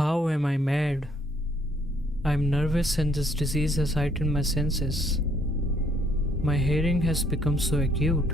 How am I mad? I'm nervous and this disease has heightened my senses. My hearing has become so acute.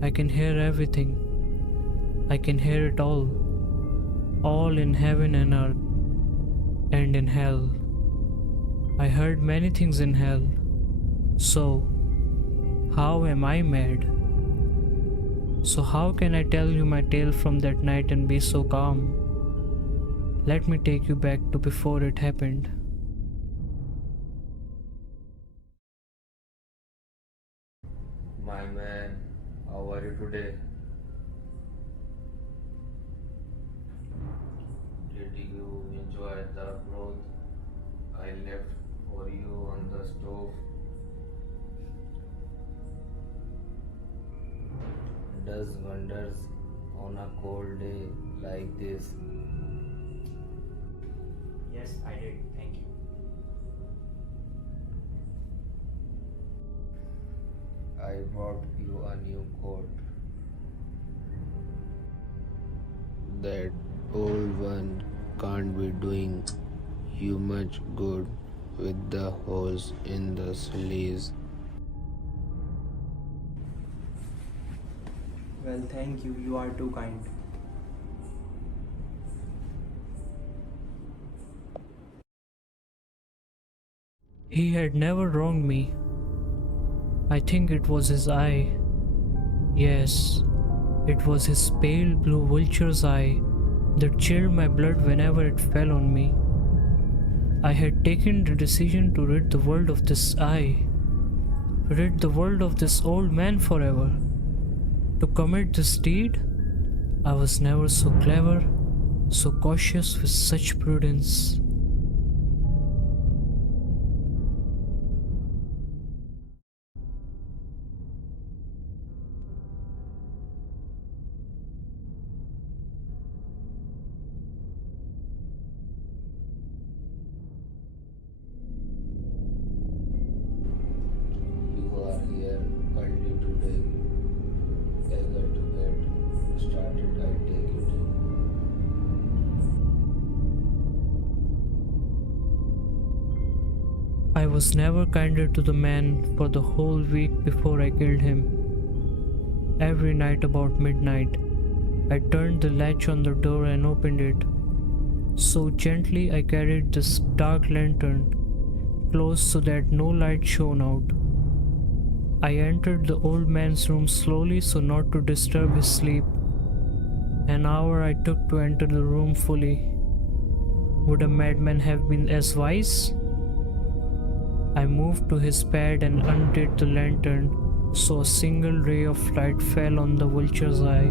I can hear everything. I can hear it all in heaven and earth, and in hell. I heard many things in hell. So, how am I mad? So, how can I tell you my tale from that night and be so calm? Let me take you back to before it happened. My man, how are you today? Did you enjoy the broth I left for you on the stove? Does wonders on a cold day like this. Yes, I did. Thank you. I brought you a new coat. That old one can't be doing you much good with the holes in the sleeves. Well, thank you. You are too kind. He had never wronged me. I think it was his eye. Yes, it was his pale blue vulture's eye that chilled my blood whenever it fell on me. I had taken the decision to rid the world of this eye, rid the world of this old man forever. To commit this deed, I was never so clever, so cautious with such prudence. You are here early today. Eager to get started, I take it. I was never kinder to the man for the whole week before I killed him. Every night about midnight, I turned the latch on the door and opened it. So gently I carried this dark lantern close so that no light shone out. I entered the old man's room slowly so not to disturb his sleep. An hour I took to enter the room fully. Would a madman have been as wise? I moved to his bed and undid the lantern so a single ray of light fell on the vulture's eye.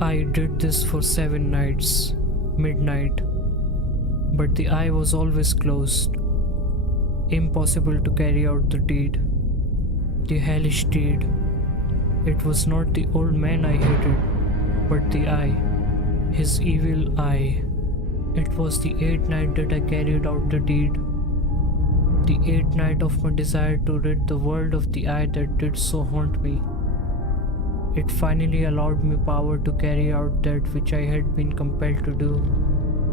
I did this for 7 nights, midnight, but the eye was always closed. Impossible to carry out the deed, the hellish deed. It was not the old man I hated, but the eye, his evil eye. It was the 8th night that I carried out the deed. The 8th night of my desire to rid the world of the eye that did so haunt me. It finally allowed me power to carry out that which I had been compelled to do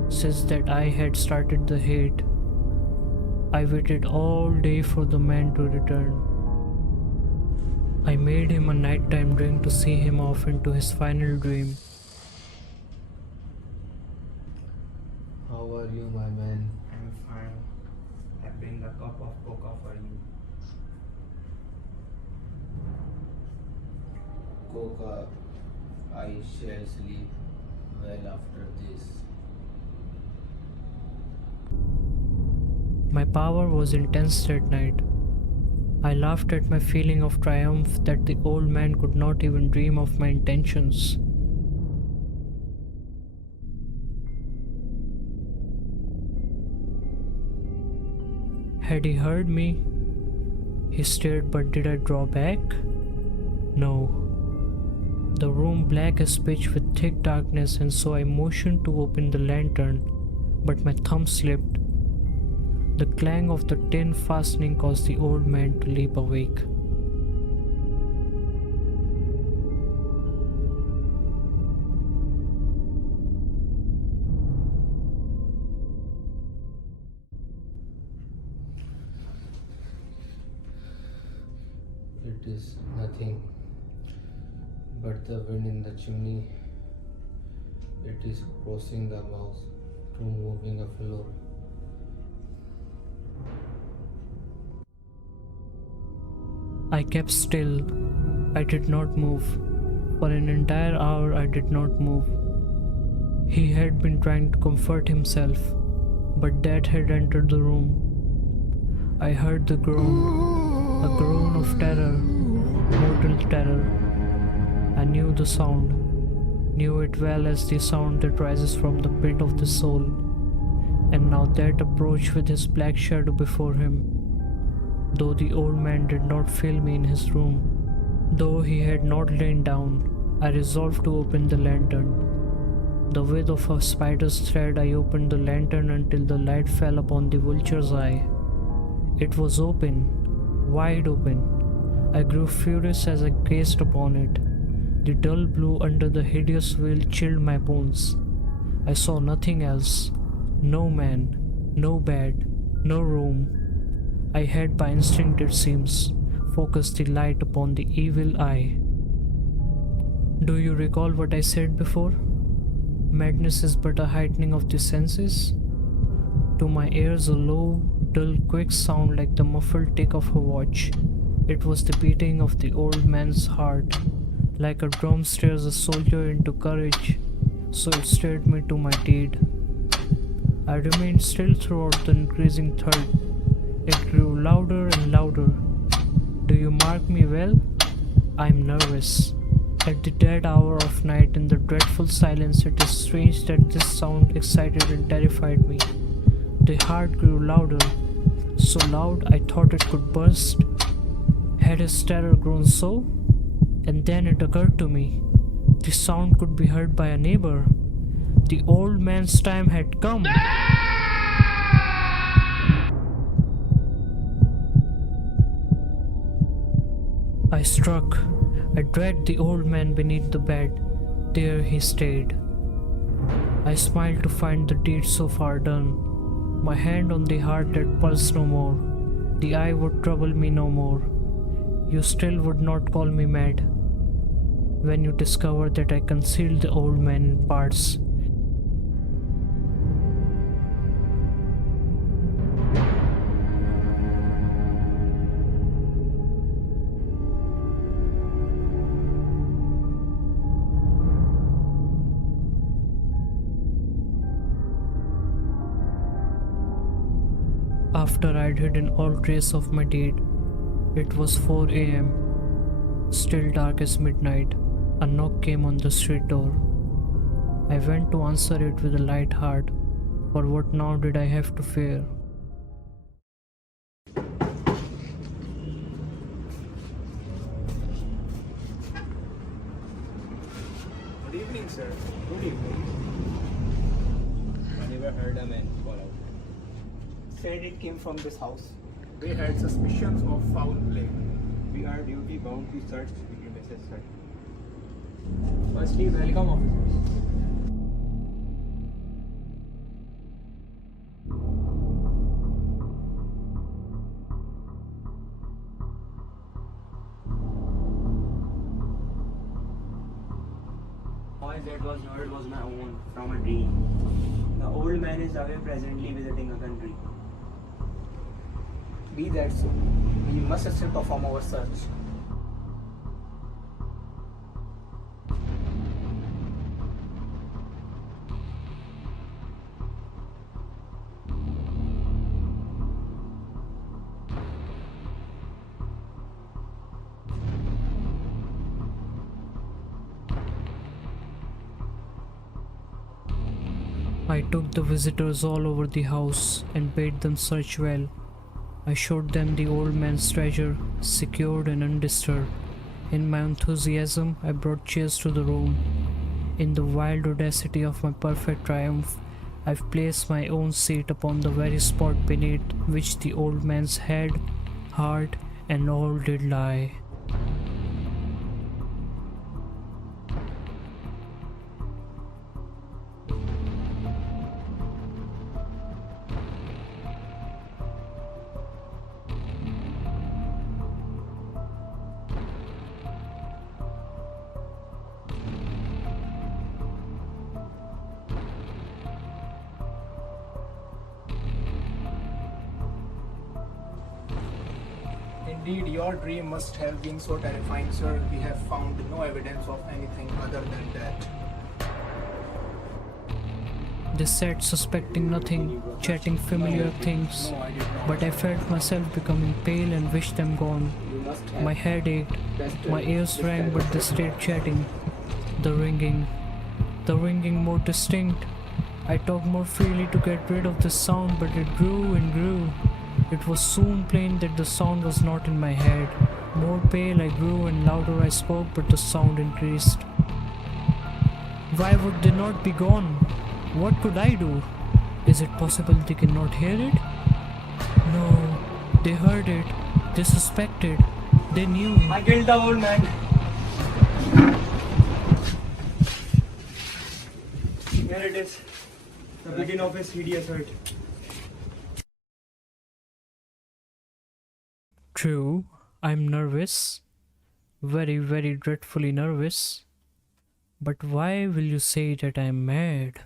since that I had started the hate. I waited all day for the man to return. I made him a nighttime drink to see him off into his final dream. How are you, my man? I'm fine. I bring a cup of cocoa for you. Coca, I shall sleep well after this. My power was intense that night. I laughed at my feeling of triumph that the old man could not even dream of my intentions. Had he heard me? He stared, but did I draw back? No. The room black as pitch with thick darkness, and so I motioned to open the lantern, but my thumb slipped. The clang of the tin fastening caused the old man to leap awake. It is nothing but the wind in the chimney. It is crossing the mouse through moving a floor. I kept still. I did not move. For an entire hour, I did not move. He had been trying to comfort himself, but Dad had entered the room. I heard the groan, a groan of terror, mortal terror. I knew the sound, knew it well as the sound that rises from the pit of the soul. And now Dad approached with his black shadow before him. Though the old man did not feel me in his room, though he had not lain down, I resolved to open the lantern. The width of a spider's thread, I opened the lantern until the light fell upon the vulture's eye. It was open, wide open. I grew furious as I gazed upon it. The dull blue under the hideous veil chilled my bones. I saw nothing else. No man, no bed, no room. I had by instinct, it seems, focused the light upon the evil eye. Do you recall what I said before? Madness is but a heightening of the senses. To my ears, a low, dull, quick sound like the muffled tick of a watch. It was the beating of the old man's heart. Like a drum stirs a soldier into courage, so it stirred me to my deed. I remained still throughout the increasing thud. It grew louder and louder. Do you mark me well? I am nervous. At the dead hour of night in the dreadful silence, it is strange that this sound excited and terrified me. The heart grew louder, so loud I thought it could burst. Had his terror grown so? And then it occurred to me, the sound could be heard by a neighbor. The old man's time had come. I struck. I dragged the old man beneath the bed. There he stayed. I smiled to find the deed so far done. My hand on the heart that pulsed no more. The eye would trouble me no more. You still would not call me mad when you discovered that I concealed the old man in parts. After I'd hidden all trace of my deed, it was 4 a.m., still dark as midnight. A knock came on the street door. I went to answer it with a light heart, for what now did I have to fear? Good evening, sir. Good evening. I never heard a man call out. Said it came from this house. They had suspicions of foul play. We are duty bound to search the premises, sir. Firstly, welcome, officers. Voice that was heard was my own, from a dream. The old man is away presently visiting a country. Be that so. We must still perform our search. I took the visitors all over the house and bade them search well. I showed them the old man's treasure, secured and undisturbed. In my enthusiasm, I brought cheers to the room. In the wild audacity of my perfect triumph, I've placed my own seat upon the very spot beneath which the old man's head, heart, and all did lie. Indeed, your dream must have been so terrifying, sir. We have found no evidence of anything other than that. They sat suspecting nothing, chatting familiar things, No, I did not. but I felt myself becoming pale and wished them gone. You must have My head ached, tested my ears this rang, but they stayed chatting. The ringing more distinct. I talked more freely to get rid of the sound, but it grew and grew. It was soon plain that the sound was not in my head. More pale I grew and louder I spoke, but the sound increased. Why would they not be gone? What could I do? Is it possible they cannot hear it? No, they heard it. They suspected. They knew. I killed the old man. Here it is. The beginning of his hideous hurt. True, I'm nervous. Very, very dreadfully nervous. But why will you say that I'm mad?